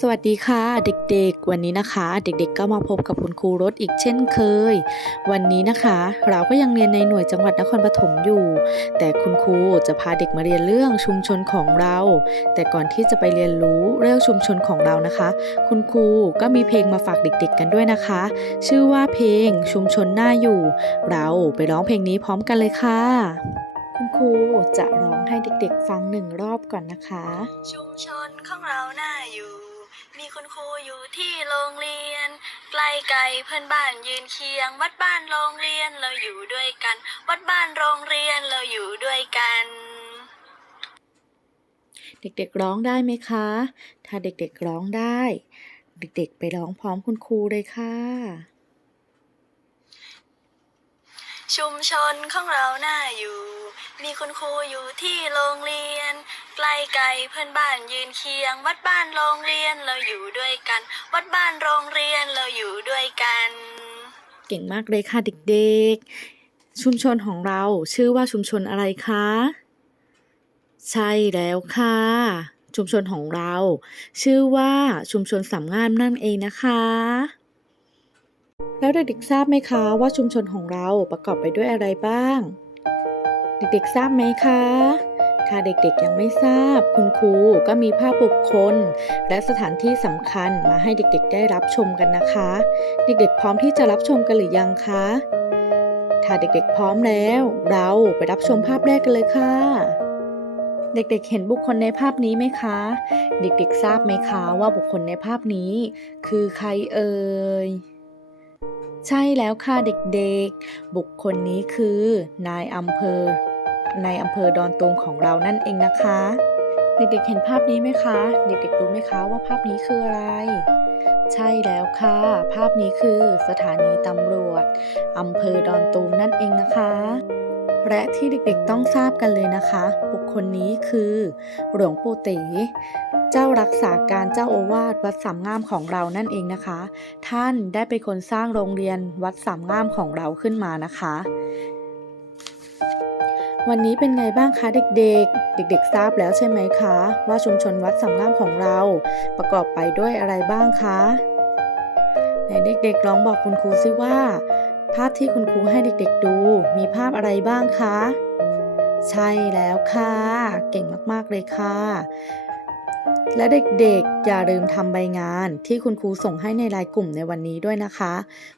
สวัสดีค่ะเด็กๆ วันนี้นะคะ เด็กๆก็มาพบกับคุณครูรถอีกเช่นเคย วันนี้นะคะ เราก็ยังเรียนในหน่วยจังหวัดนครปฐมอยู่ แต่คุณครูจะพาเด็กมาเรียนเรื่องชุมชนของเรา แต่ก่อนที่จะไปเรียนรู้เรื่องชุมชนของเรานะคะ คุณครูก็มีเพลงมาฝากเด็ก ๆ กันด้วยนะคะ ชื่อว่าเพลงชุมชนหน่าอยู่ เราไปร้องเพลงนี้พร้อมกันเลยค่ะ คุณครูจะร้องให้เด็กๆ ฟังหนึ่งรอบก่อนนะคะ ชุมชนของ เราน่าอยู่ มีคุณครูอยู่ที่โรงเรียน ใกล้ไกลเพื่อนบ้านยืนเคียง วัดบ้านโรงเรียนเราอยู่ด้วยกัน วัดบ้านโรงเรียนเราอยู่ด้วยกัน เด็กๆร้องได้ไหมคะ ถ้าเด็กๆร้องได้ เด็กๆไปร้องพร้อมคุณครูเลยค่ะชุมชนของเราน่าอยู่ มีคุณครูอยู่ที่โรงเรียน ใกล้ไกลเพื่อนบ้านยืนเคียง วัดบ้านโรงเรียนเราอยู่ด้วยกัน วัดบ้านโรงเรียนเราอยู่ด้วยกัน เก่งมากเลยค่ะเด็กๆ ชุมชนของเราชื่อว่าชุมชนอะไรคะ ใช่แล้วค่ะ ชุมชนของเรา ชื่อว่าชุมชนสามงามนั่นเองนะคะแล้วเด็กๆทราบไหมคะว่าชุมชนของเราประกอบไปด้วยอะไรบ้าง เด็กๆทราบไหมคะ ถ้าเด็กๆยังไม่ทราบ คุณครูก็มีภาพบุคคล และสถานที่สำคัญมาให้เด็กๆ ได้รับชมกันนะคะ เด็กๆ พร้อมที่จะรับชมกันหรือยังคะ ถ้าเด็กๆ พร้อมแล้ว เราไปรับชมภาพแรกกันเลยค่ะเด็กๆ เห็นบุคคลในภาพนี้ไหมคะ เด็กๆ ทราบไหมคะว่าบุคคลในภาพนี้ คือใครเอ่ย ใช่แล้วค่ะเด็กๆ บุคคลนี้คือนายอำเภอ ในอำเภอดอนตูมของเรานั่นเองนะคะ เด็กๆเห็นภาพนี้ไหมคะ เด็กๆรู้ไหมคะว่าภาพนี้คืออะไร ใช่แล้วค่ะ ภาพนี้คือสถานีตำรวจอำเภอดอนตูมนั่นเองนะคะและที่เด็กๆต้องทราบกันเลยนะคะ บุคคลนี้คือ หลวงปู่เต๋เจ้ารักษาการเจ้าโอวาทวัดสามงามของเรานั่นเองนะคะ ท่านได้เป็นคนสร้างโรงเรียนวัดสามงามของเราขึ้นมานะคะ วันนี้เป็นไงบ้างคะเด็กๆ เด็กๆ ทราบแล้วใช่ไหมคะ ว่าชุมชนวัดสามงามของเรา ประกอบไปด้วยอะไรบ้างคะไหนเด็กๆลองบอกคุณครูซิว่า ภาพที่คุณครูให้เด็กๆดู มีภาพอะไรบ้างคะ ใช่แล้วค่ะ เก่งมากๆเลยค่ะ และเด็กๆ อย่าลืมทำใบงานที่คุณครูส่งให้ในไลน์กลุ่มในวันนี้ด้วยนะคะ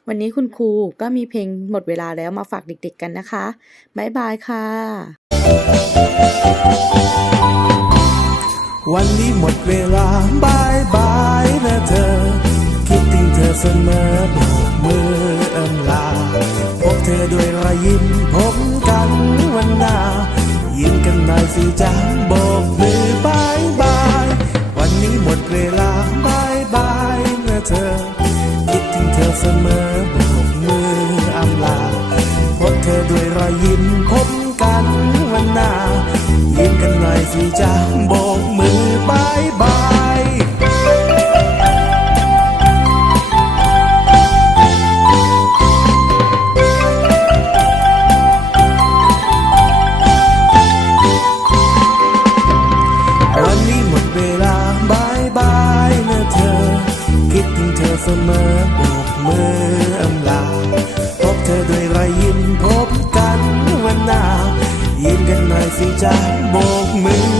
วันนี้คุณครูก็มีเพลงหมดเวลาแล้วมาฝากเด็กๆกันนะคะ บ๊ายบายค่ะ วันนี้หมดเวลาบายบาย สิจ้าโบกมือบายบายวันนี้หมดเวลาบายบายนะเธอ คิดถึงเธอเสมอโบกมือ สิจ้าโบกมือ